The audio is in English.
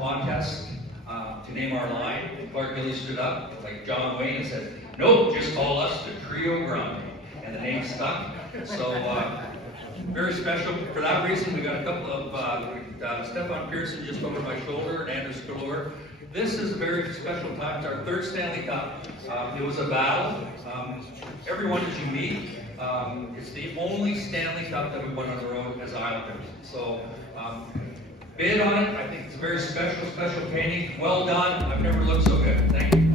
contest to name our line. Clark Gilly stood up, like John Wayne, and said, "Nope, just call us the Trio Grande." And the name stuck. So, very special. For that reason, we got a couple of Stefan Pearson just over my shoulder, and Anders Galore. This is a very special time. It's our third Stanley Cup. It was a battle. Everyone that you meet, it's the only Stanley Cup that we won on the road as Islanders. So, bid on it. I think it's a very special painting. Well done. I've never looked so good. Thank you.